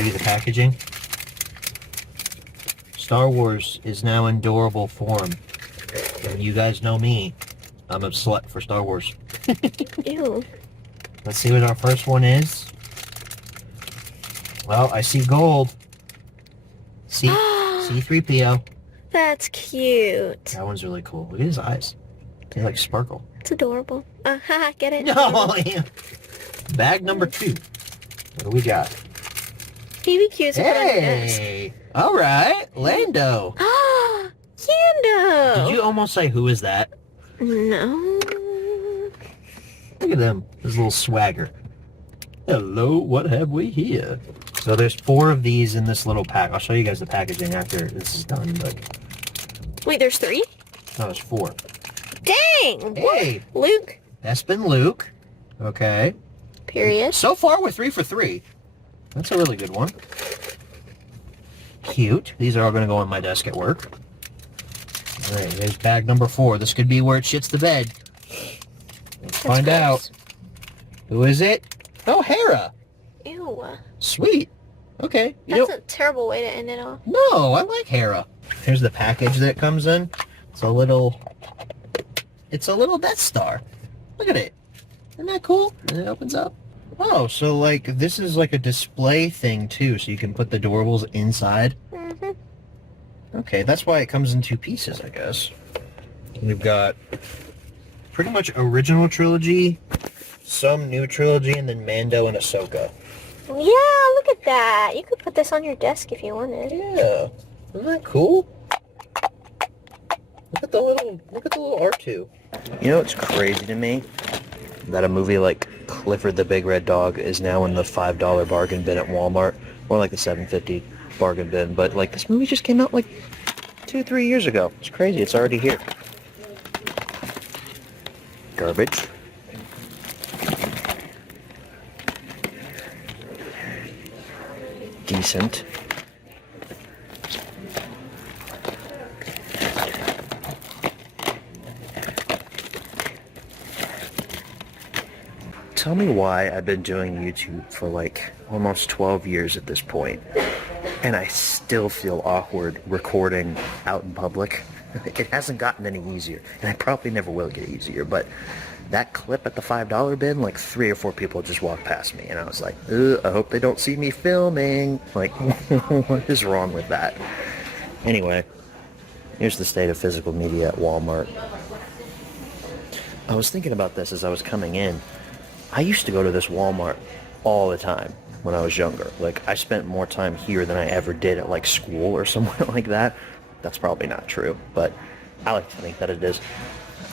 you the packaging. Star Wars is now in durable form. And you guys know me. I'm a slut for Star Wars. Ew. Let's see what our first one is. Well, I see gold. C3PO. That's cute. That one's really cool. Look at his eyes. They like sparkle. It's adorable. Haha, get it? No, yeah. Bag number 2. What do we got? PBQ's put on your desk. Hey! Alright, Lando. Ah, Lando! Did you almost say, who is that? No. Look at them. His little swagger. Hello, what have we here? So there's 4 of these in this little pack. I'll show you guys the packaging after this is done, but... Wait, there's 3? No, there's 4. Dang! Hey! Luke. Bespin Luke. Okay. Period. So far, we're 3 for 3. That's a really good one. Cute. These are all going to go on my desk at work. Alright, there's bag number 4. This could be where it shits the bed. Let's find gross. out. Who is it? Oh, Hera. Ew. Sweet. Okay. That's a terrible way to end it off. No, I like Hera. Here's the package that it comes in. It's a little Death Star. Look at it. Isn't that cool? And it opens up. Oh, so like this is like a display thing too, so you can put the durables inside. Mm-hmm. Okay, that's why it comes in 2 pieces, I guess. We've got pretty much original trilogy, some new trilogy, and then Mando and Ahsoka. Yeah, look at that. You could put this on your desk if you wanted. Yeah, isn't that cool? Look at the little R2. You know what's crazy to me? That a movie like Clifford the Big Red Dog is now in the $5 bargain bin at Walmart, or like the $7.50 bargain bin. But like this movie just came out like 2-3 years ago. It's crazy. It's already here. Garbage. Decent. Tell me why I've been doing YouTube for like almost 12 years at this point, and I still feel awkward recording out in public. It hasn't gotten any easier, and I probably never will get easier, but that clip at the $5 bin, like 3 or 4 people just walked past me, and I was like, I hope they don't see me filming. Like, what is wrong with that? Anyway, here's the state of physical media at Walmart. I was thinking about this as I was coming in. I used to go to this Walmart all the time when I was younger. Like, I spent more time here than I ever did at, like, school or somewhere like that. That's probably not true, but I like to think that it is.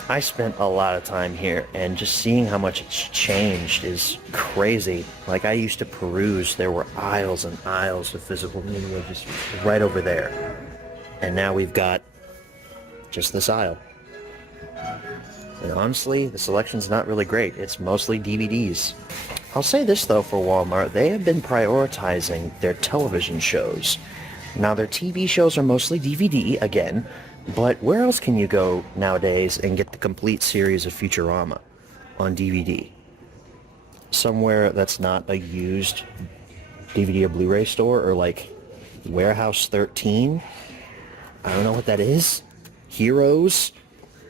I spent a lot of time here, and just seeing how much it's changed is crazy. Like, I used to peruse. There were aisles and aisles of physical media just right over there. And now we've got just this aisle. And honestly, the selection's not really great. It's mostly DVDs. I'll say this, though, for Walmart. They have been prioritizing their television shows. Now, their TV shows are mostly DVD, again, but where else can you go nowadays and get the complete series of Futurama on DVD? Somewhere that's not a used DVD or Blu-ray store, or like Warehouse 13? I don't know what that is. Heroes?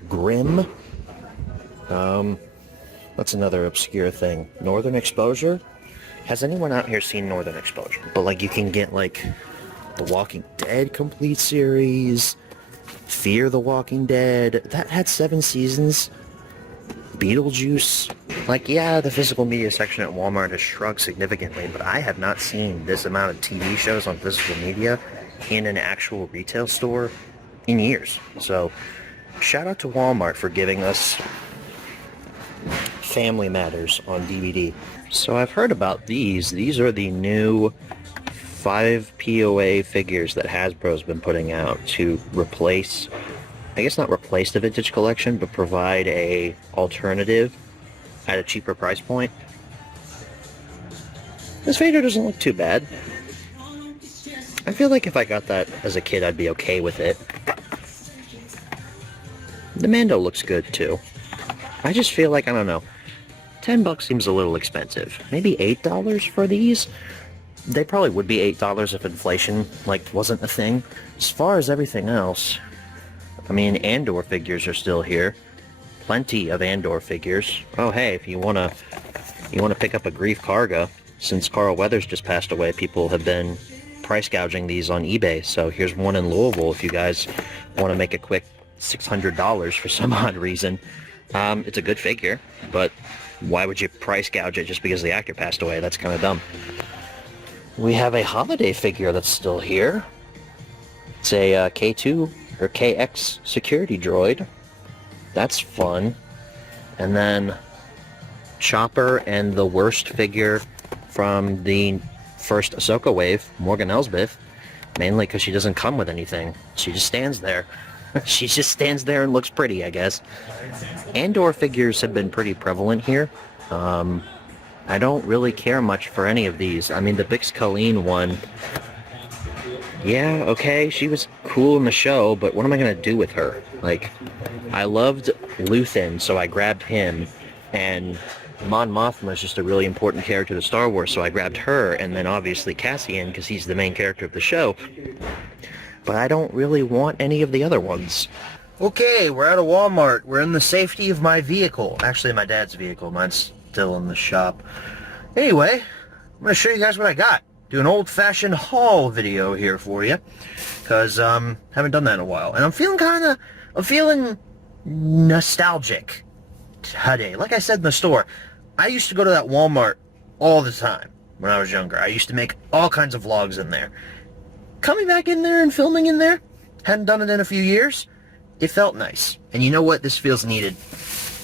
Grimm? That's another obscure thing. Northern Exposure? Has anyone out here seen Northern Exposure? But like you can get like The Walking Dead complete series, Fear the Walking Dead, that had 7 seasons, Beetlejuice. Like, yeah, the physical media section at Walmart has shrunk significantly, but I have not seen this amount of TV shows on physical media in an actual retail store in years. So, shout out to Walmart for giving us Family Matters on DVD. So I've heard about these. These are the new 5 POA figures that Hasbro's been putting out to replace, I guess not replace the vintage collection, but provide a alternative at a cheaper price point. This Vader doesn't look too bad. I feel like if I got that as a kid, I'd be okay with it. The Mando looks good too. I just feel like, I don't know, $10 seems a little expensive. Maybe $8 for these? they probably would be $8 if inflation, like, wasn't a thing. As far as everything else, I mean, Andor figures are still here. Plenty of Andor figures. Oh, hey, if you wanna pick up a Grief Karga, since Carl Weathers just passed away, people have been price gouging these on eBay. So here's one in Louisville if you guys want to make a quick $600 for some odd reason. It's a good figure, but why would you price gouge it just because the actor passed away? That's kind of dumb. We have a holiday figure that's still here. It's a K2 or KX security droid. That's fun. And then Chopper and the worst figure from the first Ahsoka wave, Morgan Elsbeth, mainly because she doesn't come with anything. She just stands there. She just stands there and looks pretty, I guess. Andor figures have been pretty prevalent here. I don't really care much for any of these. I mean, the Bix Colleen one, yeah, okay, she was cool in the show, but what am I going to do with her? Like, I loved Luthen, so I grabbed him, and Mon Mothma is just a really important character to Star Wars, so I grabbed her, and then obviously Cassian, because he's the main character of the show. But I don't really want any of the other ones. Okay, we're at a Walmart. We're in the safety of my vehicle. Actually, my dad's vehicle. Mine's still in the shop. Anyway, I'm going to show you guys what I got. Do an old-fashioned haul video here for you, because haven't done that in a while. And I'm feeling nostalgic today. Like I said in the store, I used to go to that Walmart all the time when I was younger. I used to make all kinds of vlogs in there. Coming back in there and filming in there, hadn't done it in a few years, it felt nice. And you know what? This feels needed.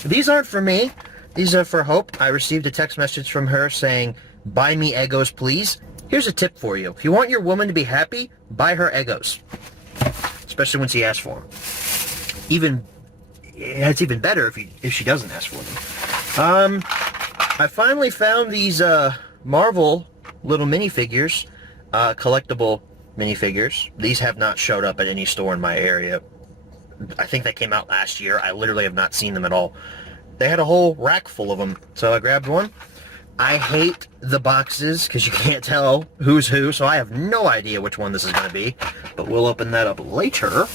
These aren't for me. These are for Hope. I received a text message from her saying, "Buy me Eggos, please." Here's a tip for you. If you want your woman to be happy, buy her Eggos. Especially when she asks for them. It's even better if she doesn't ask for them. I finally found these Marvel little minifigures, collectible minifigures. These have not showed up at any store in my area. I think they came out last year. I literally have not seen them at all. They had a whole rack full of them, so I grabbed one. I hate the boxes because you can't tell who's who, so I have no idea which one this is going to be, but we'll open that up later.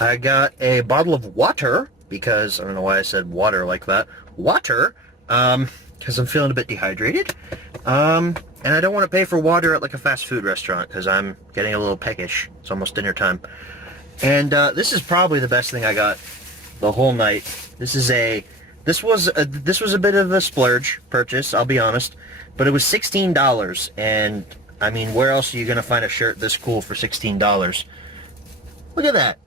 I got a bottle of water, because I don't know why I said water like that. Water, because I'm feeling a bit dehydrated. And I don't want to pay for water at like a fast food restaurant because I'm getting a little peckish. It's almost dinner time. And this is probably the best thing I got the whole night. This was a bit of a splurge purchase, I'll be honest, but it was $16, and I mean, where else are you gonna find a shirt this cool for $16? Look at that.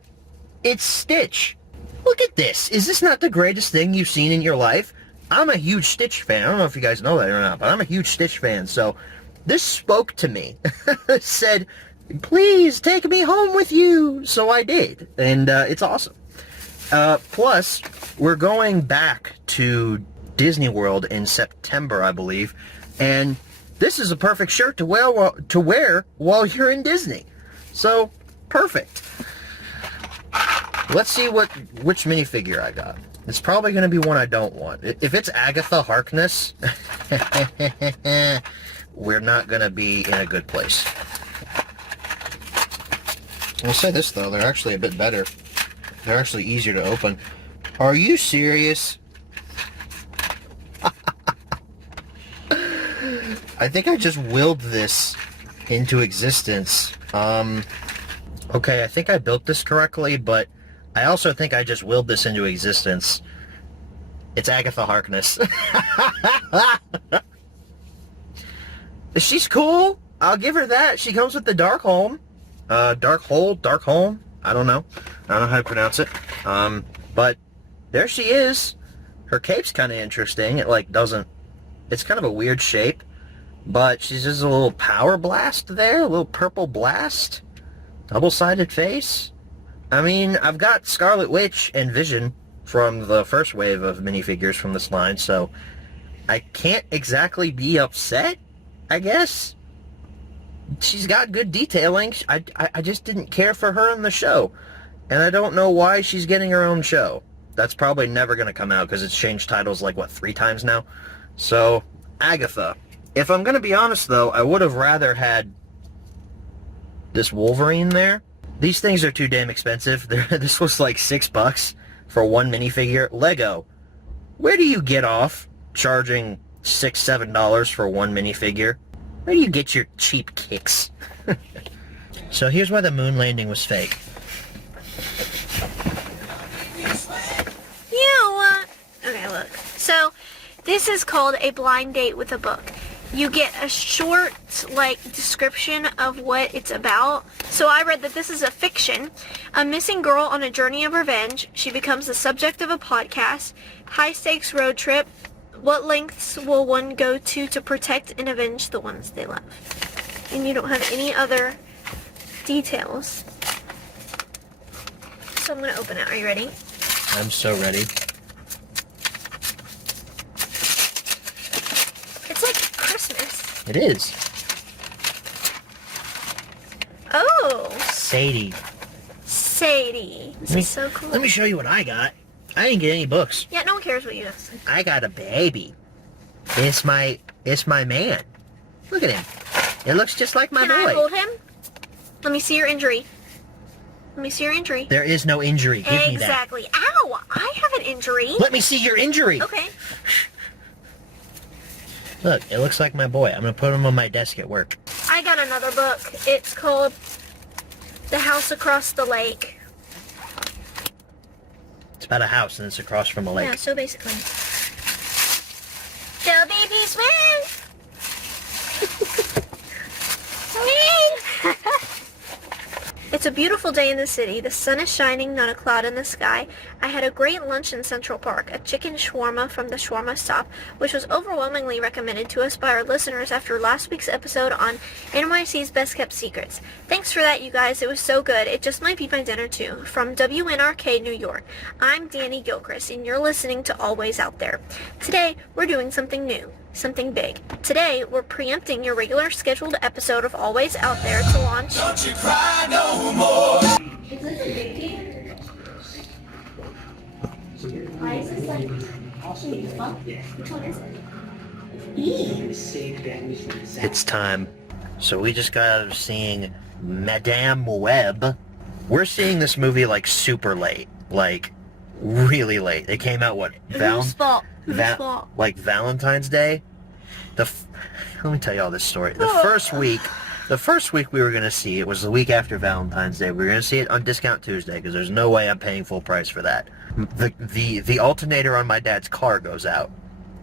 It's Stitch. Look at this. Is this not the greatest thing you've seen in your life? I'm a huge Stitch fan. I don't know if you guys know that or not, but I'm a huge Stitch fan, so this spoke to me. It said, "Please take me home with you." So I did, and it's awesome. Plus, we're going back to Disney World in September, I believe, and this is a perfect shirt to wear while you're in Disney. So, perfect. Let's see which minifigure I got. It's probably going to be one I don't want. If it's Agatha Harkness, we're not going to be in a good place. I'll say this, though. They're actually a bit better. They're actually easier to open. Are you serious? I think I just willed this into existence. Okay, I think I built this correctly, but I also think I just willed this into existence. It's Agatha Harkness. She's cool. I'll give her that. She comes with the Dark Home. Dark Home. I don't know. I don't know how to pronounce it. But there she is. Her cape's kind of interesting. It like doesn't... It's kind of a weird shape. But she's just a little power blast there. A little purple blast. Double-sided face. I mean, I've got Scarlet Witch and Vision from the first wave of minifigures from this line, so I can't exactly be upset, I guess. She's got good detailing. I just didn't care for her in the show. And I don't know why she's getting her own show. That's probably never going to come out because it's changed titles like, what, 3 times now? So, Agatha. If I'm gonna be honest, though, I would have rather had this Wolverine there. These things are too damn expensive. This was like $6 for one minifigure. Lego, where do you get off charging $6, $7 for one minifigure? Where do you get your cheap kicks? So here's why the moon landing was fake. Okay, look. So, this is called a blind date with a book. You get a short, description of what it's about. So I read that this is a fiction. A missing girl on a journey of revenge. She becomes the subject of a podcast. High-stakes road trip. What lengths will one go to protect and avenge the ones they love? And you don't have any other details. So I'm going to open it. Are you ready? I'm so ready. It's like Christmas. It is. Oh. Sadie. Sadie. This is so cool. Let me show you what I got. I didn't get any books. Yeah, no one cares what you have. I got a baby. It's my man. Look at him. It looks just like my boy. Can I hold him? Let me see your injury. Let me see your injury. There is no injury. Give me that. Exactly. Ow! I have an injury. Let me see your injury. Okay. Look, it looks like my boy. I'm going to put him on my desk at work. I got another book. It's called The House Across the Lake. It's about a house and it's across from a lake. Yeah, so basically. Go baby swing! Swing! It's a beautiful day in the city. The sun is shining, not a cloud in the sky. I had a great lunch in Central Park, a chicken shawarma from the shawarma stop, which was overwhelmingly recommended to us by our listeners after last week's episode on NYC's Best Kept Secrets. Thanks for that, you guys. It was so good. It just might be my dinner, too. From WNRK, New York, I'm Danny Gilchrist, and you're listening to Always Out There. Today, we're doing something new. Something big. Today, we're preempting your regular scheduled episode of Always Out There to launch... Don't you cry no more. Is this a big deal? Why is this like... Which one is it? It's time. So we just got out of seeing Madame Web. We're seeing this movie like super late. Like really late. It came out what? Whose fault? Whose fault? Like Valentine's Day? Let me tell you all this story. The first week we were going to see it was the week after Valentine's Day. We were going to see it on Discount Tuesday because there's no way I'm paying full price for that. The alternator on my dad's car goes out.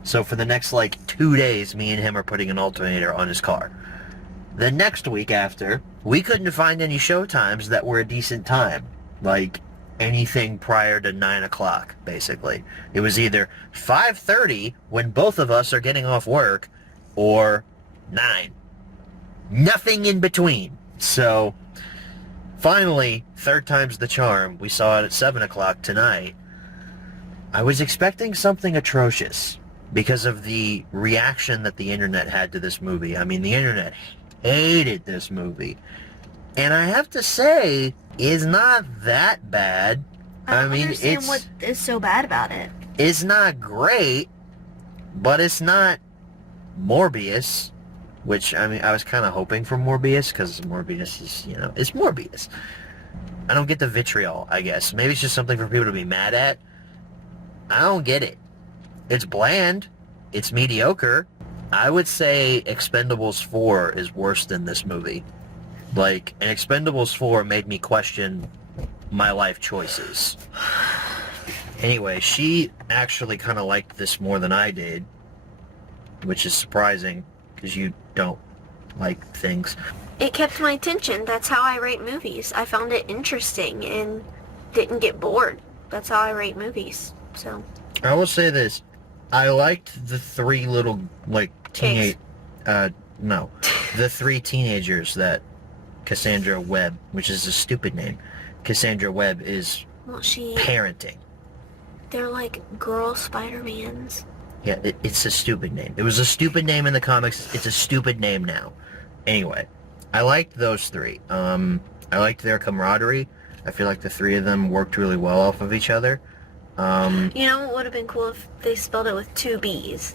So for the next 2 days, me and him are putting an alternator on his car. The next week after, we couldn't find any show times that were a decent time. Like anything prior to 9 o'clock, basically. It was either 5:30 when both of us are getting off work, or 9. Nothing in between. So, finally, third time's the charm. We saw it at 7 o'clock tonight. I was expecting something atrocious because of the reaction that the internet had to this movie. I mean, the internet hated this movie. And I have to say, it's not that bad. I don't understand what is so bad about it. It's not great, but it's not Morbius, which, I mean, I was kind of hoping for Morbius, because Morbius is, it's Morbius. I don't get the vitriol, I guess. Maybe it's just something for people to be mad at. I don't get it. It's bland. It's mediocre. I would say Expendables 4 is worse than this movie. And Expendables 4 made me question my life choices. Anyway, she actually kind of liked this more than I did, which is surprising, because you don't like things. It kept my attention. That's how I rate movies. I found it interesting and didn't get bored. That's how I rate movies. So I will say this. I liked the three little, teenage... the three teenagers that Cassandra Webb, which is a stupid name, Cassandra Webb is parenting. They're like girl Spider-Mans. Yeah, it's a stupid name. It was a stupid name in the comics. It's a stupid name now. Anyway, I liked those three. I liked their camaraderie. I feel like the three of them worked really well off of each other. You know what would have been cool if they spelled it with 2 B's?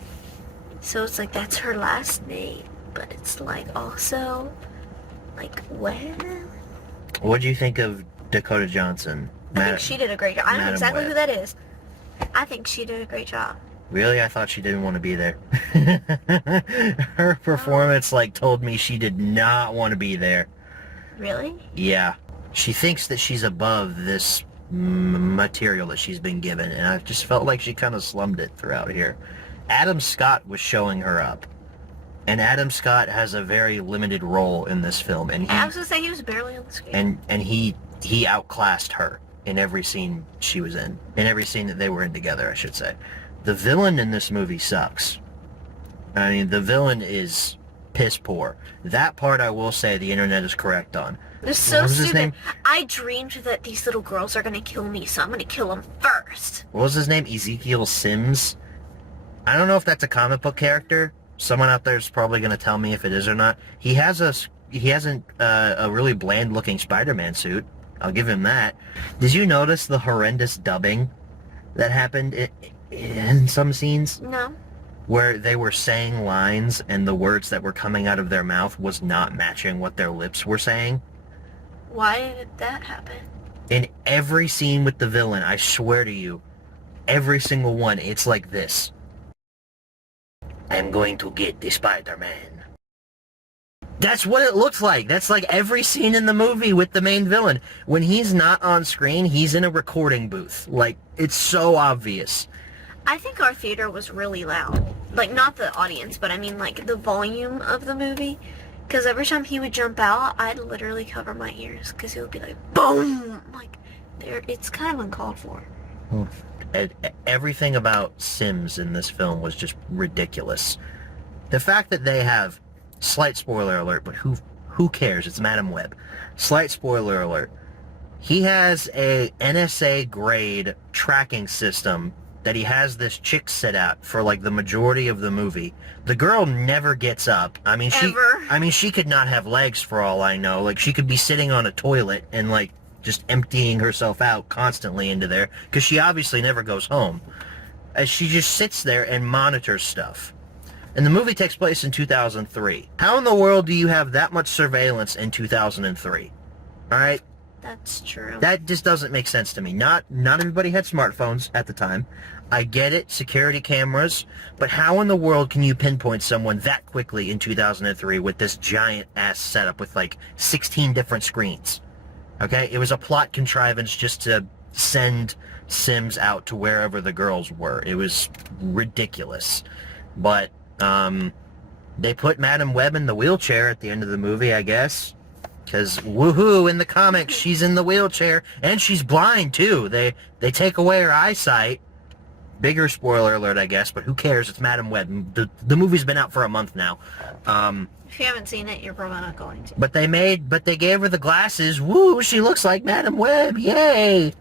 So it's like that's her last name, but it's like also like when? What do you think of Dakota Johnson? I think she did a great job. I don't know Madam exactly Web. who that is. I think she did a great job. Really? I thought she didn't want to be there. Her performance like told me she did not want to be there. Really? Yeah. She thinks that she's above this material that she's been given, and I just felt like she kind of slummed it throughout here. Adam Scott was showing her up, and Adam Scott has a very limited role in this film, and I was gonna say he was barely on the screen. and he outclassed her in every scene she was in every scene that they were in together, I should say. The villain in this movie sucks. I mean, the villain is piss poor. That part I will say the internet is correct on. They're so What was his stupid. name? I dreamed that these little girls are gonna kill me, so I'm gonna kill them first. What was his name? Ezekiel Sims? I don't know if that's a comic book character. Someone out there is probably going to tell me if it is or not. He has a really bland looking Spider-Man suit. I'll give him that. Did you notice the horrendous dubbing that happened in some scenes? No. Where they were saying lines and the words that were coming out of their mouth was not matching what their lips were saying. Why did that happen? In every scene with the villain, I swear to you, every single one, it's like this. I'm going to get the Spider-Man. That's what it looks like. That's like every scene in the movie with the main villain. When he's not on screen, he's in a recording booth. Like, it's so obvious. I think our theater was really loud. Like, not the audience, but I mean, like, the volume of the movie. Because every time he would jump out, I'd literally cover my ears. Because it would be like, boom! Like, it's kind of uncalled for. Everything about Sims in this film was just ridiculous. The fact that they have, slight spoiler alert, but who cares? It's Madam Web. Slight spoiler alert. He has a NSA grade tracking system that he has this chick sit out for like the majority of the movie. The girl never gets up. I mean, she could not have legs for all I know. Like, she could be sitting on a toilet and like just emptying herself out constantly into there, because she obviously never goes home. As she just sits there and monitors stuff. And the movie takes place in 2003. How in the world do you have that much surveillance in 2003? Alright? That's true. That just doesn't make sense to me. Not everybody had smartphones at the time. I get it, security cameras, but how in the world can you pinpoint someone that quickly in 2003 with this giant ass setup with like 16 different screens? Okay, it was a plot contrivance just to send Sims out to wherever the girls were. It was ridiculous. But, they put Madam Web in the wheelchair at the end of the movie, I guess. Because, woohoo, in the comics, she's in the wheelchair. And she's blind, too. They take away her eyesight. Bigger spoiler alert, I guess, but who cares? It's Madam Web. The movie's been out for a month now. If you haven't seen it, you're probably not going to. But they gave her the glasses. Woo, she looks like Madam Web. Yay!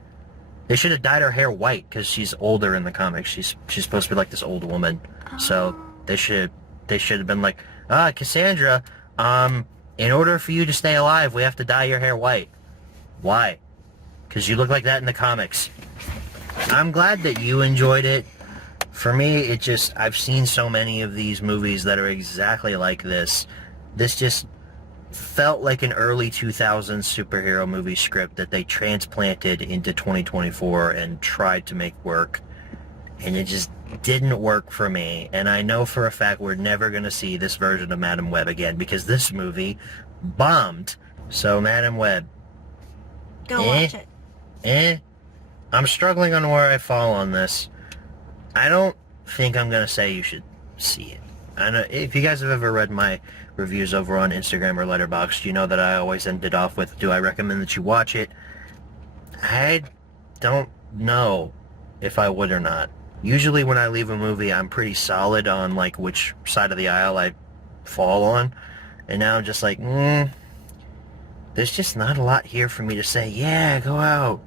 They should have dyed her hair white because she's older in the comics. She's supposed to be like this old woman. So they should have been like, Cassandra, in order for you to stay alive, we have to dye your hair white. Why? Because you look like that in the comics. I'm glad that you enjoyed it. For me, I've seen so many of these movies that are exactly like this. This just felt like an early 2000s superhero movie script that they transplanted into 2024 and tried to make work. And it just didn't work for me. And I know for a fact we're never going to see this version of Madam Web again because this movie bombed. So, Madam Web. Don't watch it. I'm struggling on where I fall on this. I don't think I'm going to say you should see it. I know if you guys have ever read my reviews over on Instagram or Letterboxd, you know that I always end it off with, do I recommend that you watch it? I don't know if I would or not. Usually when I leave a movie, I'm pretty solid on like which side of the aisle I fall on. And now I'm just like, there's just not a lot here for me to say, yeah, go out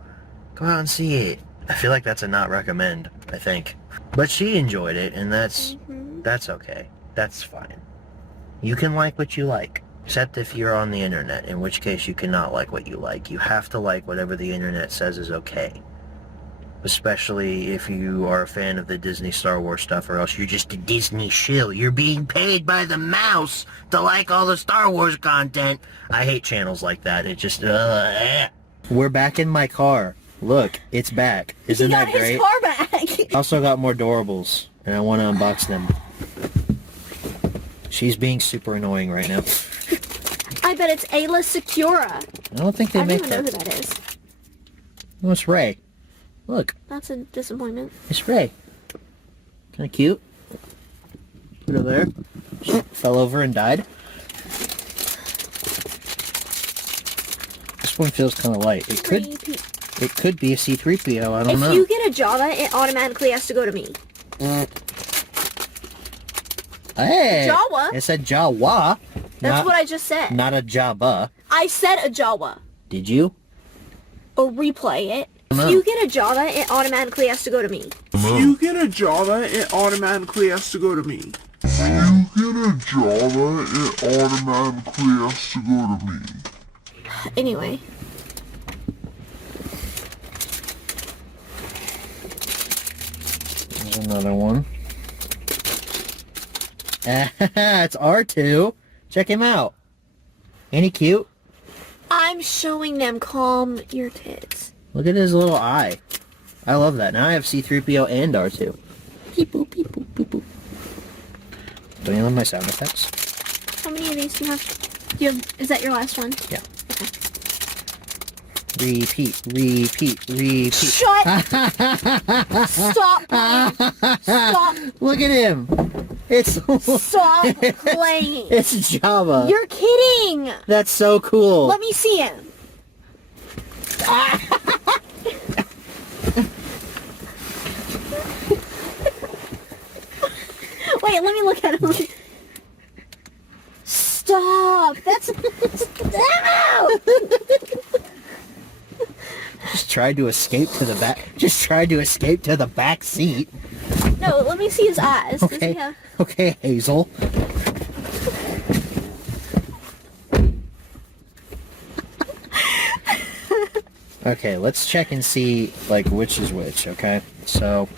and see it. I feel like that's a not recommend, I think. But she enjoyed it, and that's okay. That's fine. You can like what you like, except if you're on the internet, in which case you cannot like what you like. You have to like whatever the internet says is okay. Especially if you are a fan of the Disney Star Wars stuff, or else you're just a Disney shill. You're being paid by the mouse to like all the Star Wars content. I hate channels like that. It just, We're back in my car. Look, it's back. Isn't that great? He got his car back. I also got more Doorables, and I want to unbox them. She's being super annoying right now. I bet it's Ayla Secura. I don't think they I don't make even know that. who that is. Oh, it's Ray. Look, That's a disappointment. it's Ray. Kind of cute. Put her there. She fell over and died. This one feels kind of light. It could be a C-3PO. I don't know. If you get a Java, it automatically has to go to me. Hey, Jawa? It said Jawa. That's what I just said. Not a Jabba. I said a Jawa. Did you? Or replay it. No. If you get a Java, it automatically has to go to me. If you get a Java, it automatically has to go to me. If you get a Java, it automatically has to go to me. Anyway. There's another one. It's R2. Check him out. Ain't he cute? I'm showing them calm your tits. Look at his little eye. I love that. Now I have C-3PO and R2. Beep boop, beep boop, beep boop. Don't you love my sound effects? How many of these do you have? Is that your last one? Yeah. Okay. Repeat, repeat, repeat. Shut! Stop playing! Stop! Look at him. It's Stop playing! It's Java. You're kidding! That's so cool. Let me see him. Wait, let me look at him. Stop! That's... Stop! Just tried to escape to the back. Just tried to escape to the back seat. No, let me see his eyes. Does he Okay. have... Okay, Hazel. Okay, let's check and see like which is which, okay? So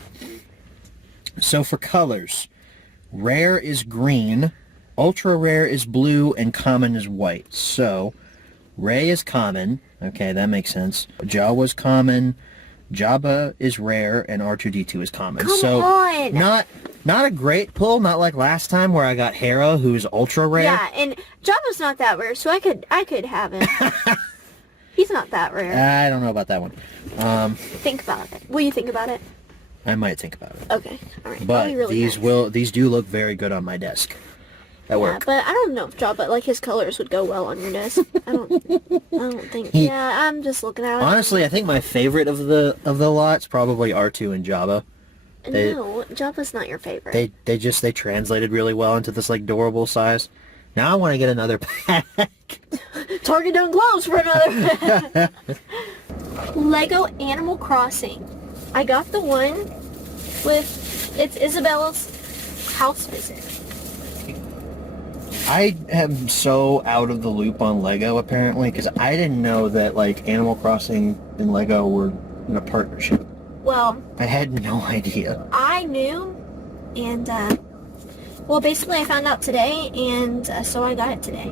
for colors, rare is green, ultra rare is blue, and common is white. So Ray is common. Okay, that makes sense. Jawa's common, Jabba is rare, and R2-D2 is common. Come on! Not a great pull, not like last time where I got Hera, who's ultra rare. Yeah, and Jabba's not that rare, so I could have him. He's not that rare. I don't know about that one. Think about it. Will you think about it? I might think about it. Okay, alright. But really these nice. these do look very good on my desk at Yeah, work. but I don't know if Jabba, like, his colors would go well on your desk. I don't think. Yeah, I'm just looking at it. Honestly, I think my favorite of the lot's probably R2 and Jabba. No, Jabba's not your favorite. They translated really well into this like durable size. Now I want to get another pack. Target don't close for another. Lego Animal Crossing. I got the one with it's Isabella's house visit. I am so out of the loop on Lego apparently because I didn't know that like Animal Crossing and Lego were in a partnership. Well, I had no idea. I knew, and well, basically I found out today, and so I got it today.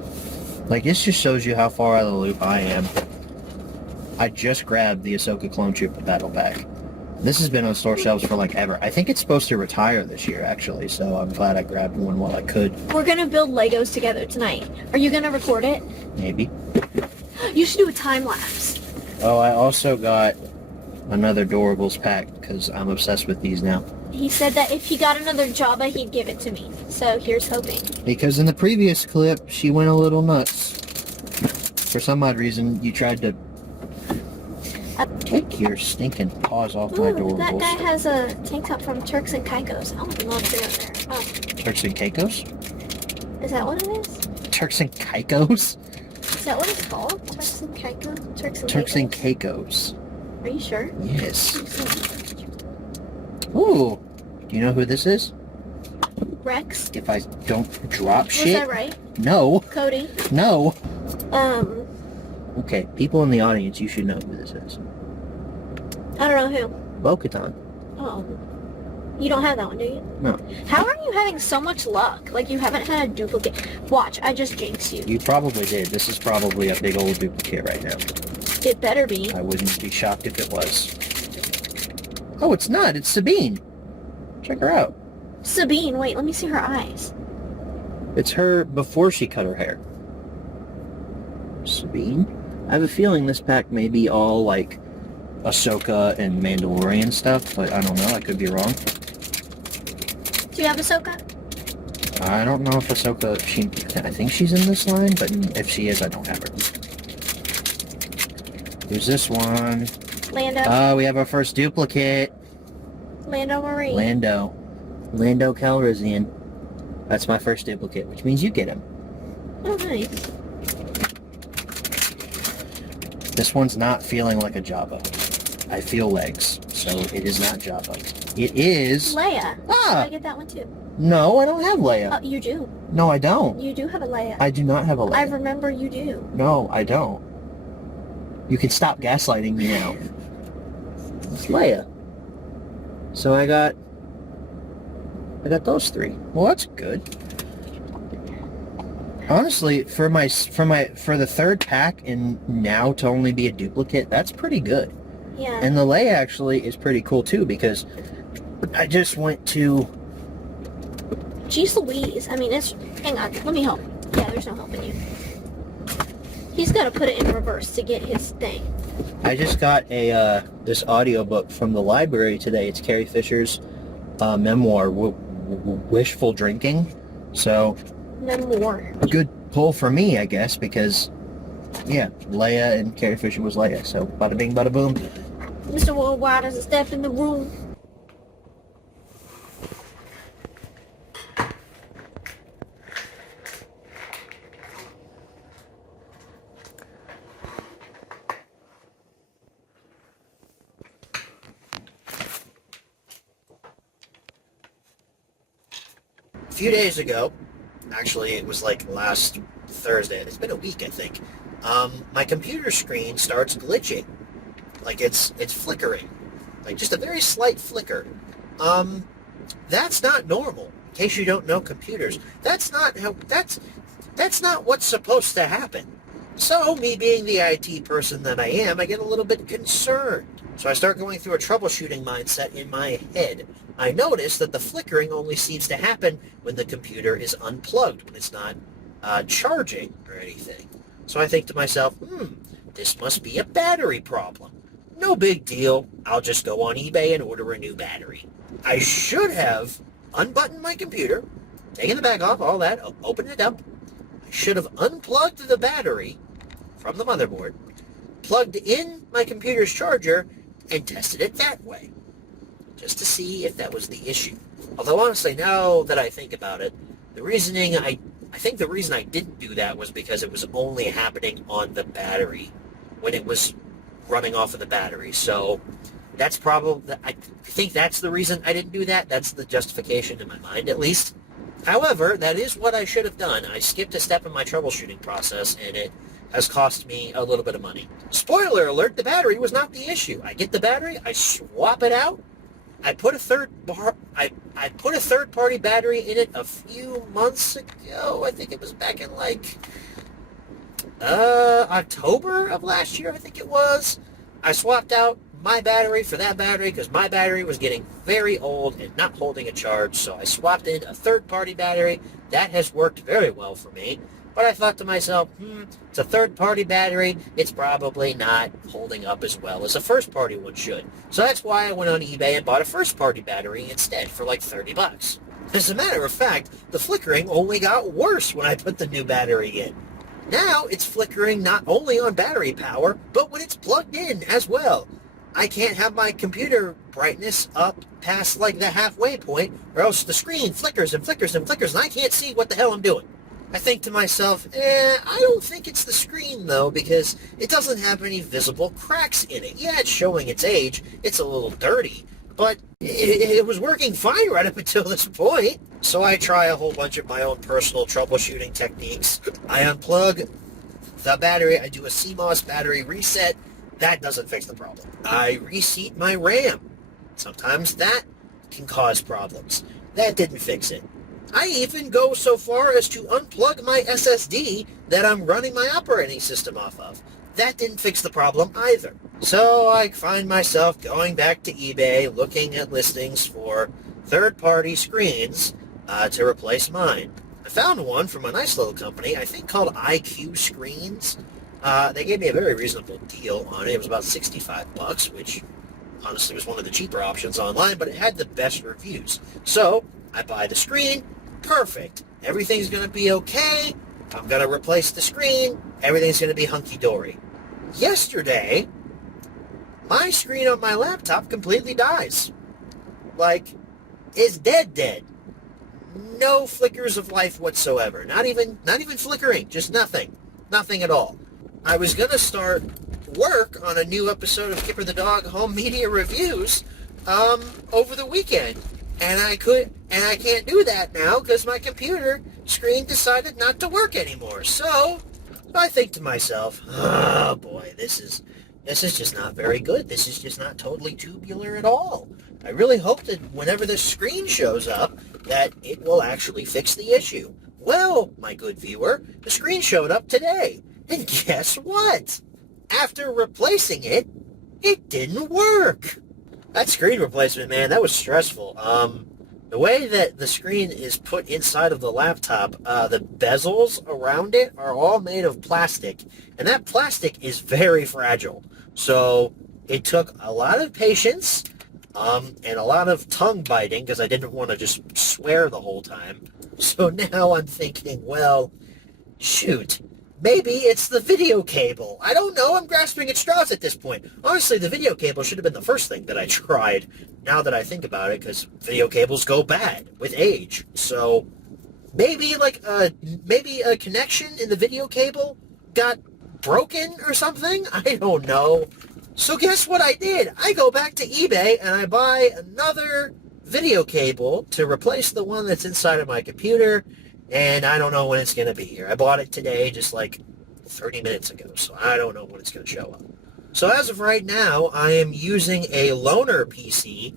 Like, this just shows you how far out of the loop I am. I just grabbed the Ahsoka Clone Trooper Battle Pack. This has been on store shelves for, like, ever. I think it's supposed to retire this year, actually, so I'm glad I grabbed one while I could. We're gonna build Legos together tonight. Are you gonna record it? Maybe. You should do a time lapse. Oh, I also got another Doorables pack, because I'm obsessed with these now. He said that if he got another Jabba, he'd give it to me. So here's hoping. Because in the previous clip, she went a little nuts. For some odd reason, you tried to take your stinking paws off my Ooh, that guy Doorables. has a tank top from Turks and Caicos. I would love to go there. Oh, Turks and Caicos? is that what it is? Turks and Caicos? Is that what it's called? Turks and Caicos? Turks and Caicos. Are you sure? Yes. Ooh. Do you know who this is? Rex? If I don't drop Was shit? that right? No. Cody? No. Um, Okay, people in the audience, you should know who this is. I don't know who. Bo-Katan. Oh. You don't have that one, do you? No. How are you having so much luck? Like, you haven't had a duplicate. Watch, I just jinxed you. You probably did. This is probably a big old duplicate right now. It better be. I wouldn't be shocked if it was. Oh, it's not. It's Sabine. Check her out. Sabine, wait, let me see her eyes. It's her before she cut her hair. Sabine? I have a feeling this pack may be all, like, Ahsoka and Mandalorian stuff, but I don't know. I could be wrong. Do you have Ahsoka? I don't know if Ahsoka... I think she's in this line, but if she is, I don't have her. Who's this one? Lando. Oh, we have our first duplicate. Lando Marie. Lando Calrissian. That's my first duplicate, which means you get him. Oh, nice. This one's not feeling like a Jabba. I feel legs, so it is not Jabba. It is... Leia. Ah! I get that one too. No, I don't have Leia. You do. No, I don't. You do have a Leia. I do not have a Leia. I remember you do. No, I don't. You can stop gaslighting me now. It's Leia. So I got those three. Well, that's good. Honestly, for the third pack and now to only be a duplicate, that's pretty good. Yeah. And the Leia actually is pretty cool too, because I just went to... Jeez Louise. I mean, it's... Hang on. Let me help. Yeah, there's no helping you. He's got to put it in reverse to get his thing. I just got this audiobook from the library today. It's Carrie Fisher's memoir, Wishful Drinking. So... Memoir. Good pull for me, I guess, because... Yeah, Leia and Carrie Fisher was Leia, so bada bing, bada boom. Mr. Worldwide has stepped in the room. A few days ago, actually it was like last Thursday, it's been a week I think, my computer screen starts glitching. Like it's flickering. Like just a very slight flicker. That's not normal. In case you don't know computers, that's not what's supposed to happen. So me being the IT person that I am, I get a little bit concerned. So I start going through a troubleshooting mindset in my head. I notice that the flickering only seems to happen when the computer is unplugged, when it's not charging or anything. So I think to myself, this must be a battery problem. No big deal. I'll just go on eBay and order a new battery. I should have unbuttoned my computer, taken the back off, all that, opened it up. I should have unplugged the battery from the motherboard, plugged in my computer's charger, and tested it that way, just to see if that was the issue. Although honestly, now that I think about it, I think the reason I didn't do that was because it was only happening on the battery, when it was running off of the battery. So that's probably, I think that's the reason I didn't do that. That's the justification in my mind, at least. However, that is what I should have done. I skipped a step in my troubleshooting process, and it has cost me a little bit of money. Spoiler alert, the battery was not the issue. I get the battery, I swap it out, I put a third-party battery in it a few months ago. I think it was back in like October of last year, I think it was. I swapped out my battery for that battery because my battery was getting very old and not holding a charge, so I swapped in a third-party battery. That has worked very well for me. But I thought to myself, it's a third-party battery. It's probably not holding up as well as a first-party one should. So that's why I went on eBay and bought a first-party battery instead for like $30. As a matter of fact, the flickering only got worse when I put the new battery in. Now it's flickering not only on battery power, but when it's plugged in as well. I can't have my computer brightness up past like the halfway point, or else the screen flickers and flickers and flickers, and I can't see what the hell I'm doing. I think to myself, I don't think it's the screen, though, because it doesn't have any visible cracks in it. Yeah, it's showing its age. It's a little dirty, but it was working fine right up until this point. So I try a whole bunch of my own personal troubleshooting techniques. I unplug the battery. I do a CMOS battery reset. That doesn't fix the problem. I reseat my RAM. Sometimes that can cause problems. That didn't fix it. I even go so far as to unplug my SSD that I'm running my operating system off of. That didn't fix the problem either. So I find myself going back to eBay, looking at listings for third-party screens to replace mine. I found one from a nice little company, I think called IQ Screens. They gave me a very reasonable deal on it. It was about $65, which honestly was one of the cheaper options online, but it had the best reviews. So I buy the screen. Perfect. Everything's going to be okay. I'm going to replace the screen. Everything's going to be hunky-dory. Yesterday, my screen on my laptop completely dies. Like, it's dead. No flickers of life whatsoever. Not even flickering. Just nothing. Nothing at all. I was going to start work on a new episode of Kipper the Dog Home Media Reviews over the weekend. And I can't do that now because my computer screen decided not to work anymore. So I think to myself, oh boy, this is just not very good. This is just not totally tubular at all. I really hope that whenever this screen shows up, that it will actually fix the issue. Well, my good viewer, the screen showed up today. And guess what? After replacing it, it didn't work. That screen replacement, man, that was stressful. The way that the screen is put inside of the laptop, the bezels around it are all made of plastic, and that plastic is very fragile. So it took a lot of patience and a lot of tongue biting because I didn't want to just swear the whole time. So now I'm thinking, well, shoot. Maybe it's the video cable. I don't know. I'm grasping at straws at this point. Honestly, the video cable should have been the first thing that I tried, now that I think about it, because video cables go bad with age. So maybe maybe a connection in the video cable got broken or something? I don't know. So guess what I did? I go back to eBay and I buy another video cable to replace the one that's inside of my computer. And I don't know when it's going to be here. I bought it today, just like 30 minutes ago, so I don't know when it's going to show up. So as of right now, I am using a loaner PC,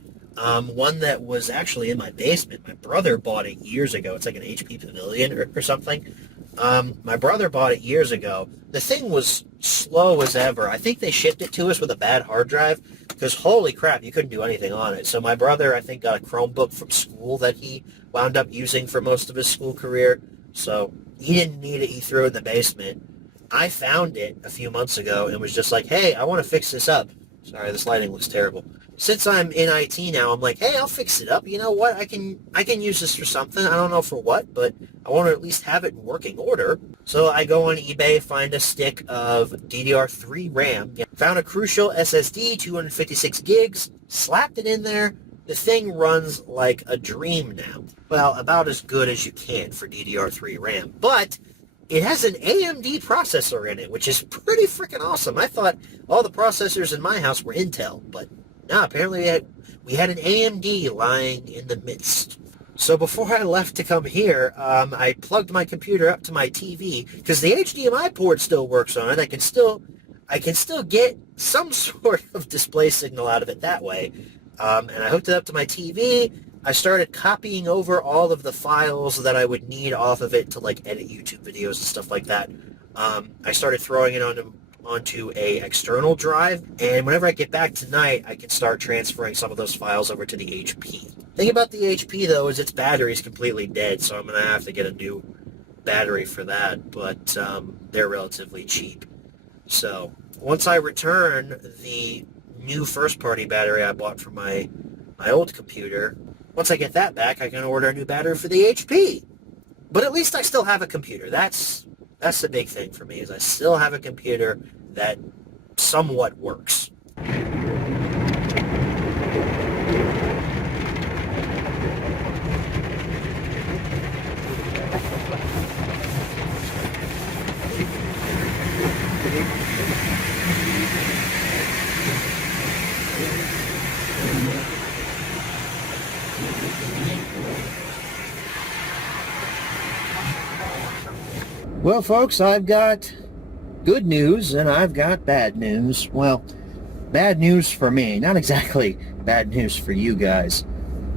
one that was actually in my basement. My brother bought it years ago. It's like an HP Pavilion or something. My brother bought it years ago. The thing was slow as ever. I think they shipped it to us with a bad hard drive, because holy crap, you couldn't do anything on it. So my brother, I think, got a Chromebook from school that he wound up using for most of his school career. So he didn't need it. He threw it in the basement. I found it a few months ago and was just like, hey, I want to fix this up. Sorry, this lighting looks terrible. Since I'm in IT now, I'm like, hey, I'll fix it up. You know what? I can use this for something. I don't know for what, but I want to at least have it in working order. So I go on eBay, find a stick of DDR3 RAM, found a Crucial SSD, 256 gigs, slapped it in there. The thing runs like a dream now. Well, about as good as you can for DDR3 RAM. But it has an AMD processor in it, which is pretty freaking awesome. I thought all the processors in my house were Intel, but no, apparently we had an AMD lying in the midst. So before I left to come here, I plugged my computer up to my TV, because the HDMI port still works on it. I can still get some sort of display signal out of it that way. And I hooked it up to my TV. I started copying over all of the files that I would need off of it to like edit YouTube videos and stuff like that. I started throwing it onto a external drive, and whenever I get back tonight, I can start transferring some of those files over to the HP. The thing about the HP, though, is its battery is completely dead, so I'm going to have to get a new battery for that, but they're relatively cheap. So once I return the new first-party battery I bought for my old computer, once I get that back, I can order a new battery for the HP. But at least I still have a computer. That's the big thing for me, is I still have a computer that somewhat works. Well, folks, I've got good news and I've got bad news. Well, bad news for me. Not exactly bad news for you guys,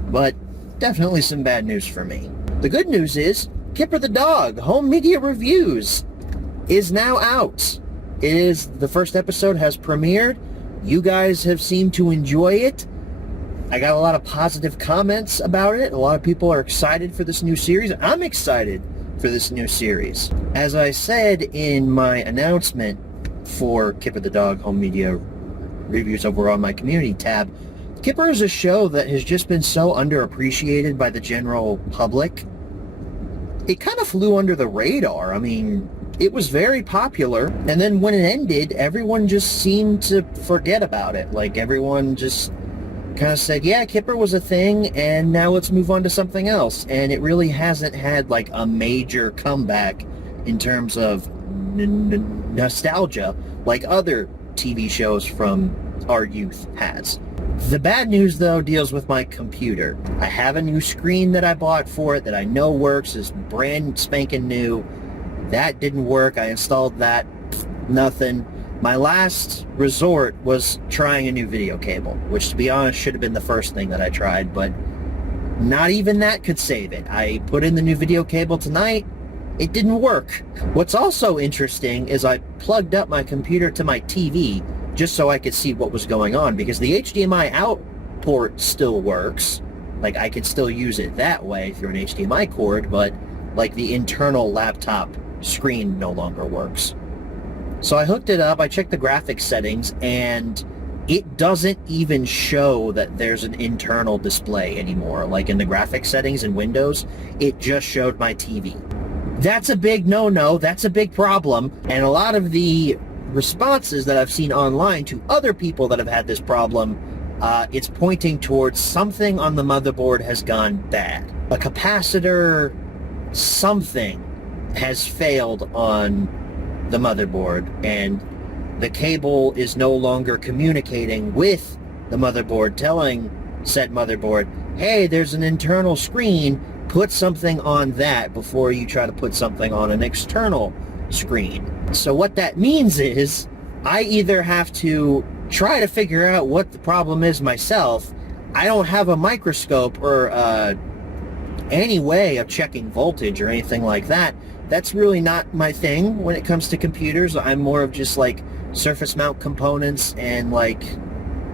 but definitely some bad news for me. The good news is Kipper the Dog Home Media Reviews is now out. The first episode has premiered. You guys have seemed to enjoy it. I got a lot of positive comments about it. A lot of people are excited for this new series. I'm excited for this new series. As I said in my announcement for Kipper the Dog Home Media Reviews over on my community tab, Kipper is a show that has just been so underappreciated by the general public. It kind of flew under the radar. I mean, it was very popular, and then when it ended, everyone just seemed to forget about it. Like, everyone just kind of said, yeah, Kipper was a thing, and now let's move on to something else. And it really hasn't had, like, a major comeback in terms of nostalgia like other TV shows from our youth has. The bad news, though, deals with my computer. I have a new screen that I bought for it that I know works, is brand spanking new. That didn't work. I installed that. Nothing. My last resort was trying a new video cable, which, to be honest, should have been the first thing that I tried, but not even that could save it. I put in the new video cable tonight. It didn't work. What's also interesting is I plugged up my computer to my TV just so I could see what was going on, because the HDMI out port still works. Like, I could still use it that way through an HDMI cord, but like the internal laptop screen no longer works. So I hooked it up, I checked the graphics settings, and it doesn't even show that there's an internal display anymore. Like in the graphics settings in Windows, it just showed my TV. That's a big no-no, that's a big problem, and a lot of the responses that I've seen online to other people that have had this problem, it's pointing towards something on the motherboard has gone bad. A capacitor something has failed on the motherboard, and the cable is no longer communicating with the motherboard, telling said motherboard, hey, there's an internal screen, put something on that before you try to put something on an external screen. So what that means is I either have to try to figure out what the problem is myself. I don't have a microscope or any way of checking voltage or anything like that. That's really not my thing when it comes to computers. I'm more of just like surface mount components and like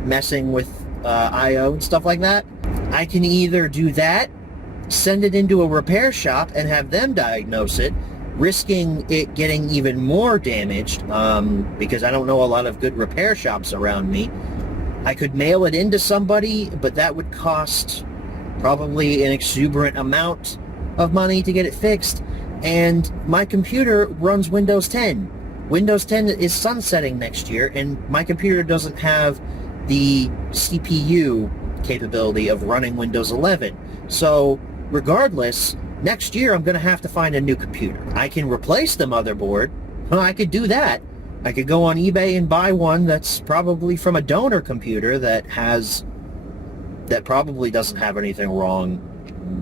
messing with I/O and stuff like that. I can either do that, send it into a repair shop and have them diagnose it, risking it getting even more damaged, because I don't know a lot of good repair shops around me. I could mail it into somebody, but that would cost probably an exuberant amount of money to get it fixed. And my computer runs Windows 10. Windows 10 is sunsetting next year, and my computer doesn't have the CPU capability of running Windows 11. So regardless, next year I'm going to have to find a new computer. I can replace the motherboard. Well, I could do that. I could go on eBay and buy one that's probably from a donor computer that probably doesn't have anything wrong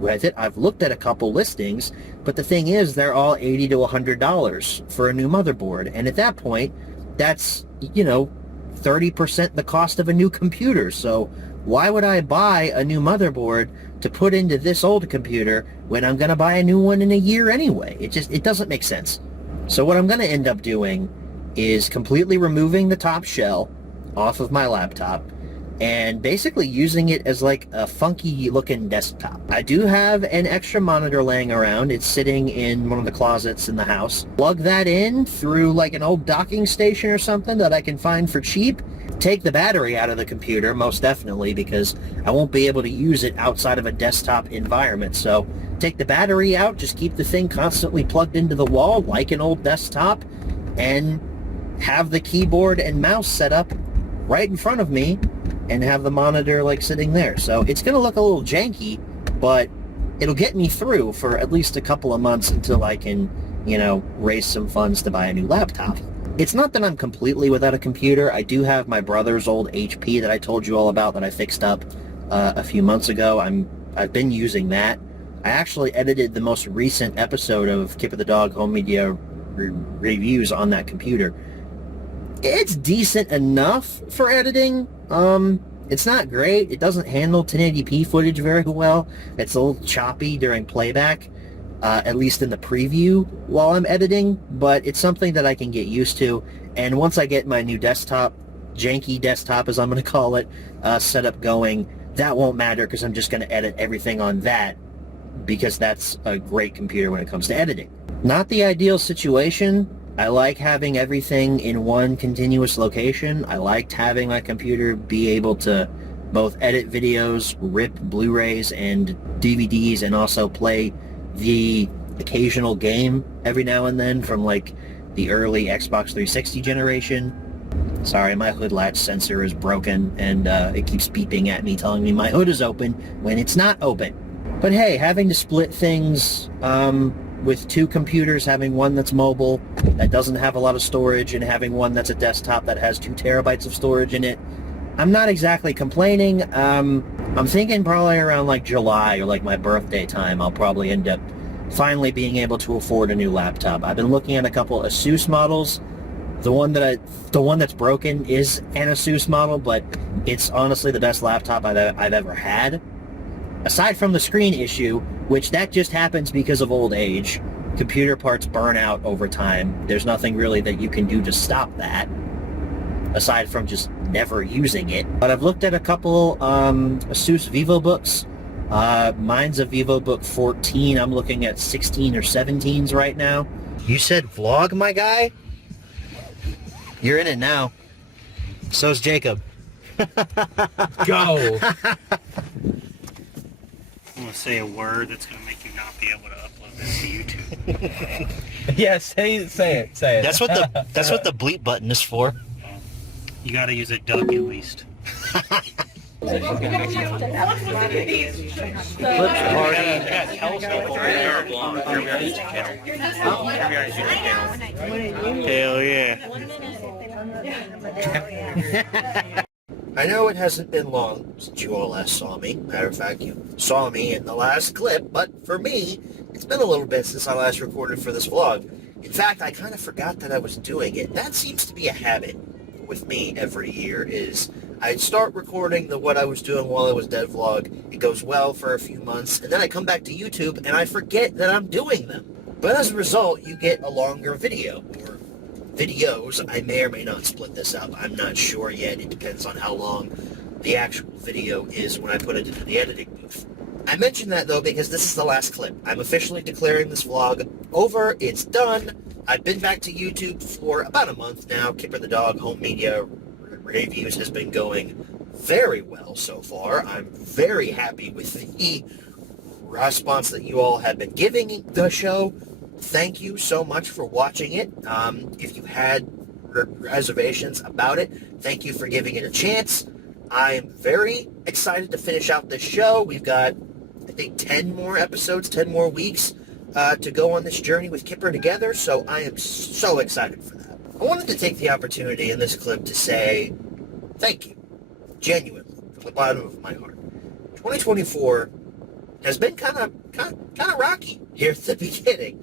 with it. I've looked at a couple listings, but the thing is, they're all $80 to $100 for a new motherboard. And at that point, that's, 30% the cost of a new computer. So why would I buy a new motherboard to put into this old computer when I'm going to buy a new one in a year anyway? It doesn't make sense. So what I'm going to end up doing is completely removing the top shell off of my laptop and basically using it as like a funky looking desktop. I do have an extra monitor laying around. It's sitting in one of the closets in the house. Plug that in through like an old docking station or something that I can find for cheap. Take the battery out of the computer, most definitely, because I won't be able to use it outside of a desktop environment. So take the battery out, just keep the thing constantly plugged into the wall like an old desktop, and have the keyboard and mouse set up right in front of me and have the monitor like sitting there. So it's going to look a little janky, but it'll get me through for at least a couple of months until I can, raise some funds to buy a new laptop. It's not that I'm completely without a computer. I do have my brother's old HP that I told you all about that I fixed up a few months ago. I've been using that. I actually edited the most recent episode of Kipper the Dog Home Media Reviews on that computer. It's decent enough for editing. It's not great. It doesn't handle 1080p footage very well. It's a little choppy during playback, at least in the preview while I'm editing, but it's something that I can get used to. And once I get my new desktop, janky desktop as I'm going to call it, set up going, that won't matter because I'm just going to edit everything on that, because that's a great computer when it comes to editing. Not the ideal situation. I like having everything in one continuous location. I liked having my computer be able to both edit videos, rip Blu-rays and DVDs, and also play the occasional game every now and then from like the early Xbox 360 generation. Sorry, my hood latch sensor is broken and it keeps beeping at me telling me my hood is open when it's not open. But hey, having to split things with two computers, having one that's mobile that doesn't have a lot of storage and having one that's a desktop that has 2 terabytes of storage in it, I'm not exactly complaining. I'm thinking probably around like July or like my birthday time, I'll probably end up finally being able to afford a new laptop. I've been looking at a couple Asus models. The one that's broken is an Asus model, but it's honestly the best laptop I've ever had. Aside from the screen issue, which that just happens because of old age. Computer parts burn out over time. There's nothing really that you can do to stop that, aside from just never using it. But I've looked at a couple Asus VivoBooks. Mine's a VivoBook 14. I'm looking at 16 or 17s right now. You said vlog, my guy? You're in it now. So's Jacob. Go! I'm going to say a word that's going to make you not be able to upload this to YouTube. Yeah, say it. That's what the bleep button is for. You got to use a duck at least. Hell yeah. I know it hasn't been long since you all last saw me. Matter of fact, you saw me in the last clip, but for me, it's been a little bit since I last recorded for this vlog. In fact, I kind of forgot that I was doing it. That seems to be a habit with me every year, is I'd start recording what I was doing while I was dead vlog. It goes well for a few months, and then I come back to YouTube and I forget that I'm doing them. But as a result, you get a longer video, or videos. I may or may not split this up. I'm not sure yet. It depends on how long the actual video is when I put it into the editing booth. I mention that though because this is the last clip. I'm officially declaring this vlog over. It's done. I've been back to YouTube for about a month now. Kipper the Dog home media reviews has been going very well so far. I'm very happy with the response that you all have been giving the show. Thank you so much for watching it. If you had reservations about it, thank you for giving it a chance. I am very excited to finish out this show. We've got, I think, 10 more episodes, 10 more weeks to go on this journey with Kipper together, so I am so excited for that. I wanted to take the opportunity in this clip to say thank you, genuinely, from the bottom of my heart. 2024 has been kind of rocky here at the beginning.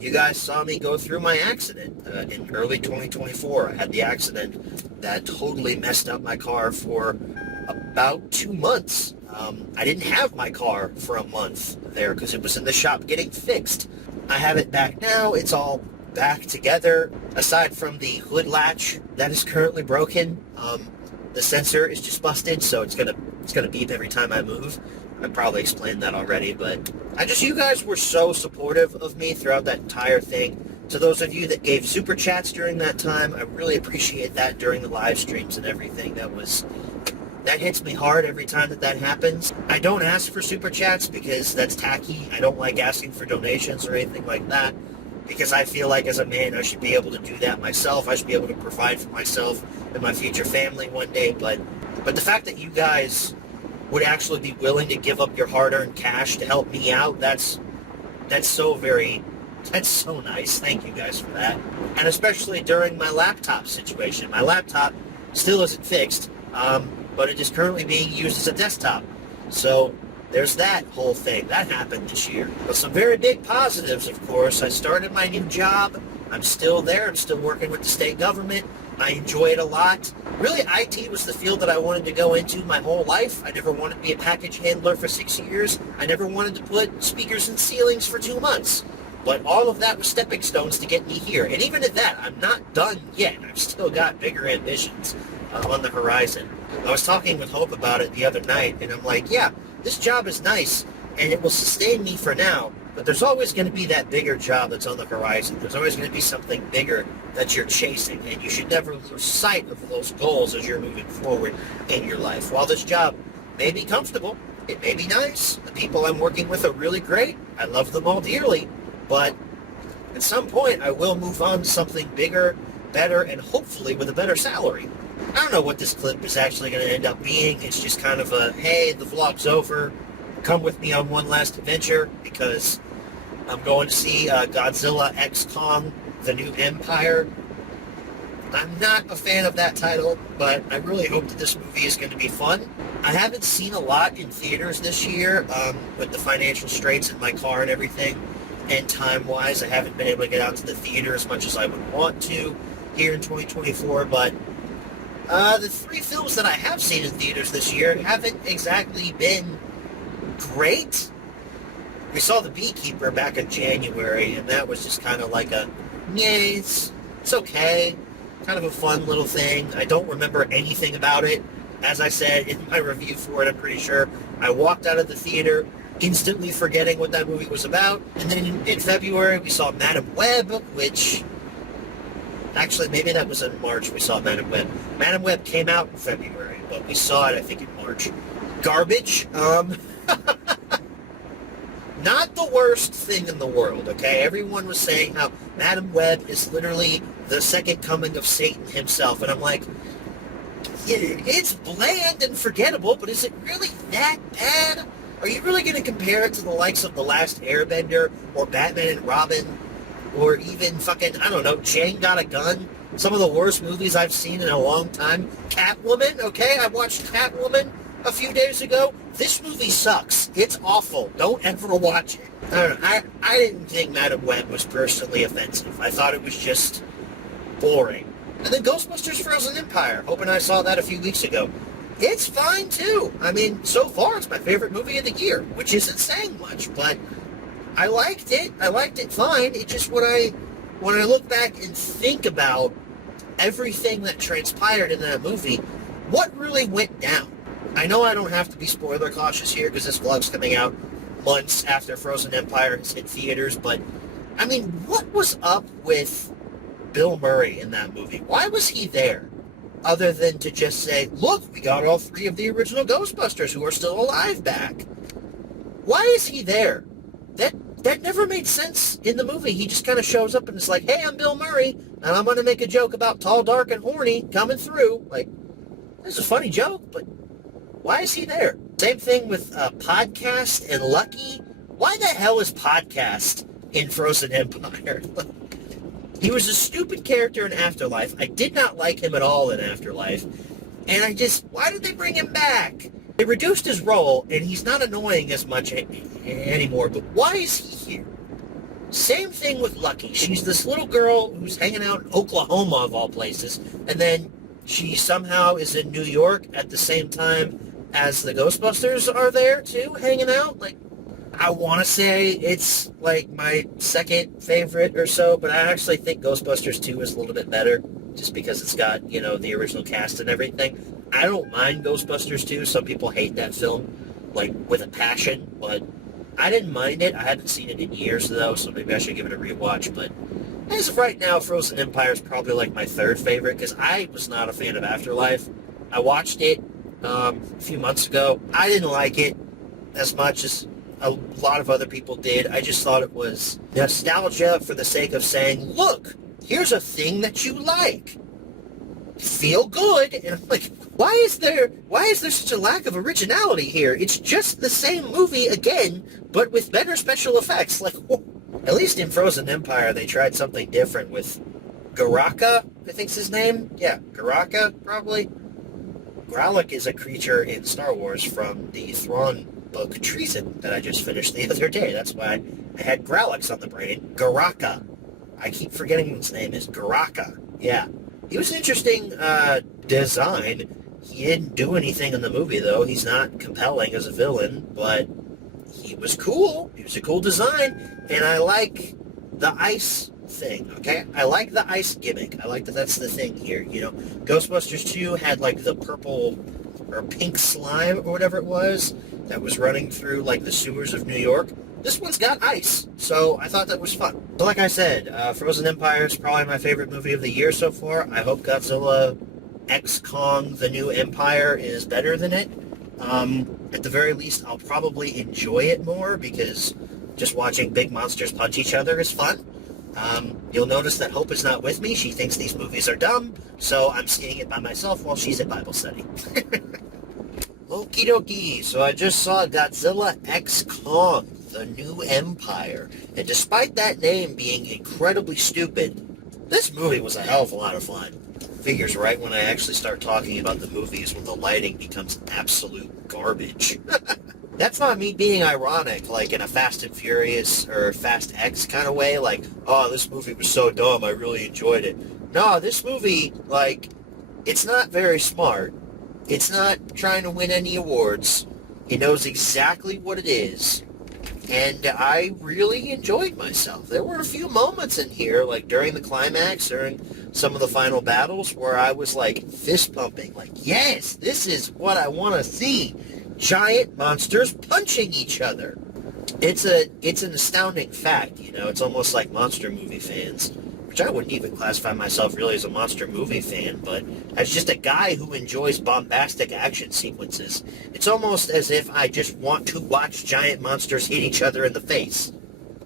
You guys saw me go through my accident in early 2024. I had the accident that totally messed up my car for about 2 months. I didn't have my car for a month there because it was in the shop getting fixed. I have it back now. It's all back together. Aside from the hood latch that is currently broken, the sensor is just busted, so it's gonna beep every time I move. I probably explained that already, but you guys were so supportive of me throughout that entire thing. To those of you that gave super chats during that time, I really appreciate that during the live streams and everything. That hits me hard every time that happens. I don't ask for super chats because that's tacky. I don't like asking for donations or anything like that because I feel like as a man I should be able to do that myself. I should be able to provide for myself and my future family one day, but the fact that you guys would actually be willing to give up your hard-earned cash to help me out, that's so nice. Thank you guys for that. And especially during my laptop situation. My laptop still isn't fixed, but it is currently being used as a desktop. So there's that whole thing. That happened this year. But some very big positives, of course. I started my new job. I'm still there. I'm still working with the state government. I enjoy it a lot. Really, IT was the field that I wanted to go into my whole life. I never wanted to be a package handler for 6 years. I never wanted to put speakers in ceilings for 2 months. But all of that was stepping stones to get me here. And even at that, I'm not done yet. I've still got bigger ambitions on the horizon. I was talking with Hope about it the other night, and I'm like, yeah, this job is nice, and it will sustain me for now, but there's always going to be that bigger job that's on the horizon. There's always going to be something bigger that you're chasing, and you should never lose sight of those goals as you're moving forward in your life. While this job may be comfortable, it may be nice, the people I'm working with are really great, I love them all dearly, but at some point I will move on to something bigger, better, and hopefully with a better salary. I don't know what this clip is actually going to end up being. It's just kind of a, hey, the vlog's over. Come with me on one last adventure, because I'm going to see Godzilla X Kong, The New Empire. I'm not a fan of that title, but I really hope that this movie is going to be fun. I haven't seen a lot in theaters this year with the financial straits in my car and everything. And time-wise, I haven't been able to get out to the theater as much as I would want to here in 2024, but the 3 films that I have seen in theaters this year haven't exactly been great. We saw The Beekeeper back in January, and that was just kind of like a, yeah, it's okay. Kind of a fun little thing. I don't remember anything about it. As I said in my review for it, I'm pretty sure I walked out of the theater instantly forgetting what that movie was about. And then in February, we saw Madam Web, which... Actually, maybe that was in March we saw Madam Web. Madam Web came out in February, but we saw it, I think, in March. Garbage. Not the worst thing in the world, okay? Everyone was saying how Madam Web is literally the second coming of Satan himself. And I'm like, it's bland and forgettable, but is it really that bad? Are you really going to compare it to the likes of The Last Airbender or Batman and Robin or even fucking, I don't know, Jane Got a Gun? Some of the worst movies I've seen in a long time. Catwoman, okay? I watched Catwoman a few days ago. This movie sucks. It's awful. Don't ever watch it. I don't know. I didn't think Madam Web was personally offensive. I thought it was just boring. And then Ghostbusters Frozen Empire. Hope and I saw that a few weeks ago. It's fine, too. I mean, so far, it's my favorite movie of the year, which isn't saying much, but I liked it. I liked it fine. It just, when I look back and think about everything that transpired in that movie, what really went down? I know I don't have to be spoiler cautious here, because this vlog's coming out months after Frozen Empire has hit theaters, but, I mean, what was up with Bill Murray in that movie? Why was he there? Other than to just say, look, we got all 3 of the original Ghostbusters who are still alive back. Why is he there? That never made sense in the movie. He just kind of shows up and is like, hey, I'm Bill Murray, and I'm going to make a joke about tall, dark, and horny coming through. Like, this is a funny joke, but why is he there? Same thing with Podcast and Lucky. Why the hell is Podcast in Frozen Empire? He was a stupid character in Afterlife. I did not like him at all in Afterlife. And why did they bring him back? They reduced his role, and he's not annoying as much anymore, but why is he here? Same thing with Lucky. She's this little girl who's hanging out in Oklahoma, of all places, and then she somehow is in New York at the same time as the Ghostbusters are there, too, hanging out. Like, I want to say it's, like, my second favorite or so, but I actually think Ghostbusters 2 is a little bit better, just because it's got, you know, the original cast and everything. I don't mind Ghostbusters 2. Some people hate that film, like, with a passion, but I didn't mind it. I hadn't seen it in years, though, so maybe I should give it a rewatch, but as of right now, Frozen Empire is probably, like, my third favorite, because I was not a fan of Afterlife. I watched it a few months ago. I didn't like it as much as a lot of other people did. I just thought it was nostalgia for the sake of saying, look, here's a thing that you like. Feel good. And I'm like, why is there such a lack of originality here? It's just the same movie again, but with better special effects. Like, at least in Frozen Empire, they tried something different with Garaka, I think's his name. Yeah, Garaka, probably. Growlithe is a creature in Star Wars from the Thrawn book Treason that I just finished the other day. That's why I had Growlithe on the brain. Garaka. I keep forgetting what his name is. Garaka. Yeah. He was an interesting design. He didn't do anything in the movie, though. He's not compelling as a villain, but he was cool. He was a cool design, and I like the ice thing, okay? I like the ice gimmick. I like that that's the thing here, you know? Ghostbusters 2 had, like, the purple or pink slime or whatever it was that was running through, like, the sewers of New York. This one's got ice, so I thought that was fun. So like I said, Frozen Empire is probably my favorite movie of the year so far. I hope Godzilla X Kong, The New Empire is better than it. At the very least, I'll probably enjoy it more because just watching big monsters punch each other is fun. You'll notice that Hope is not with me. She thinks these movies are dumb, so I'm seeing it by myself while she's at Bible study. Okie dokie, so I just saw Godzilla X Kong, The New Empire, and despite that name being incredibly stupid, this movie was a hell of a lot of fun. Figures right when I actually start talking about the movies when the lighting becomes absolute garbage. That's not me being ironic, like in a Fast and Furious or Fast X kind of way, like, oh, this movie was so dumb, I really enjoyed it. No, this movie, like, it's not very smart. It's not trying to win any awards. It knows exactly what it is. And I really enjoyed myself. There were a few moments in here, like during the climax, during some of the final battles, where I was like fist pumping, like, yes, this is what I want to see. Giant monsters punching each other. It's an astounding fact, you know. It's almost like monster movie fans, which I wouldn't even classify myself really as a monster movie fan, but as just a guy who enjoys bombastic action sequences. It's almost as if I just want to watch giant monsters hit each other in the face.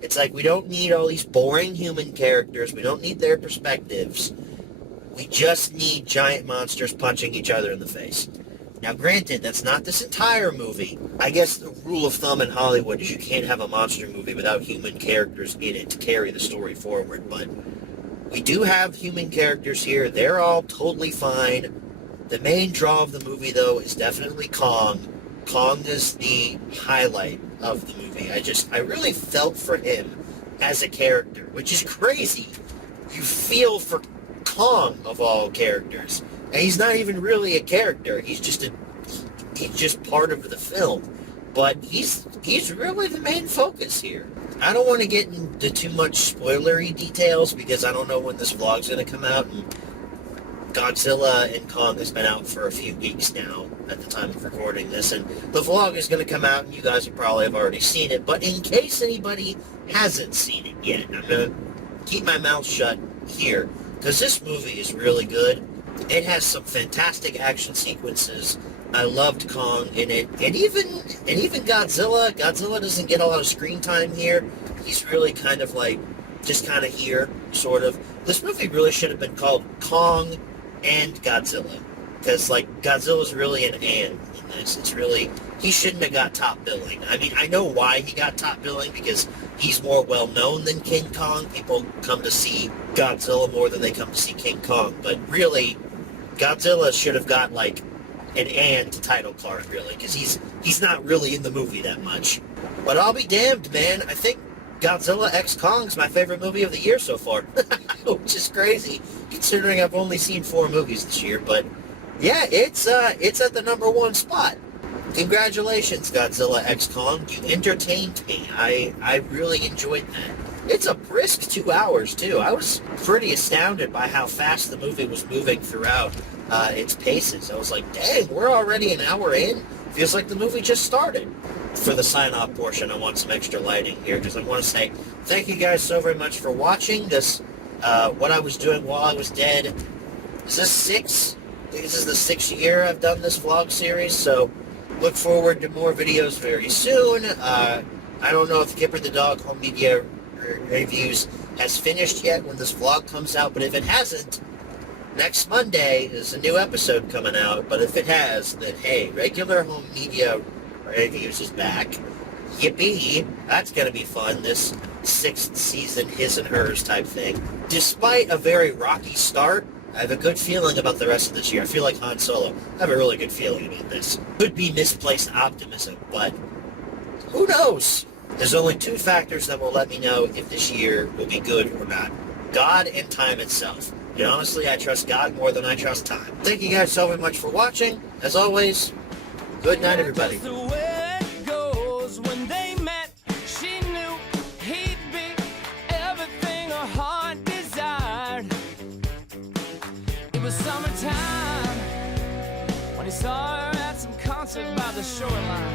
It's like we don't need all these boring human characters. We don't need their perspectives. We just need giant monsters punching each other in the face. Now, granted, that's not this entire movie. I guess the rule of thumb in Hollywood is you can't have a monster movie without human characters in it to carry the story forward, but we do have human characters here. They're all totally fine. The main draw of the movie, though, is definitely Kong. Kong is the highlight of the movie. I really felt for him as a character, which is crazy. You feel for Kong, of all characters. And he's not even really a character. He's just part of the film. But he's really the main focus here. I don't want to get into too much spoilery details because I don't know when this vlog's going to come out. And Godzilla and Kong has been out for a few weeks now at the time of recording this. And the vlog is going to come out and you guys will probably have already seen it. But in case anybody hasn't seen it yet, I'm going to keep my mouth shut here. Because this movie is really good. It has some fantastic action sequences. I loved Kong in it. And even Godzilla. Godzilla doesn't get a lot of screen time here. He's really kind of like, just kind of here, sort of. This movie really should have been called Kong and Godzilla. Because, like, Godzilla's really an and in this. It's really, he shouldn't have got top billing. I mean, I know why he got top billing, because he's more well-known than King Kong. People come to see Godzilla more than they come to see King Kong. But really, Godzilla should have got, like, an and title card, really, because he's not really in the movie that much. But I'll be damned, man. I think Godzilla X Kong's my favorite movie of the year so far, which is crazy, considering I've only seen 4 movies this year. But yeah, it's at the number 1 spot. Congratulations, Godzilla X Kong. You entertained me. I really enjoyed that. It's a brisk 2 hours, too. I was pretty astounded by how fast the movie was moving throughout its paces. I was like, dang, we're already an hour in? Feels like the movie just started. For the sign-off portion, I want some extra lighting here, because I want to say thank you guys so very much for watching this, what I was doing while I was dead. Is this 6? I think this is the 6th year I've done this vlog series, so look forward to more videos very soon. I don't know if Kipper the Dog Home Media Reviews has finished yet when this vlog comes out, but if it hasn't, next Monday is a new episode coming out. But if it has, then hey, regular Home Media Reviews is back. Yippee! That's going to be fun, this 6th season his and hers type thing. Despite a very rocky start, I have a good feeling about the rest of this year. I feel like Han Solo. I have a really good feeling about this. Could be misplaced optimism, but who knows? There's only 2 factors that will let me know if this year will be good or not. God and time itself. And honestly, I trust God more than I trust time. Thank you guys so very much for watching. As always, good night, everybody. Just the way it goes. When they met, she knew he'd be everything her heart desired. It was summertime when he saw her at some concert by the shoreline.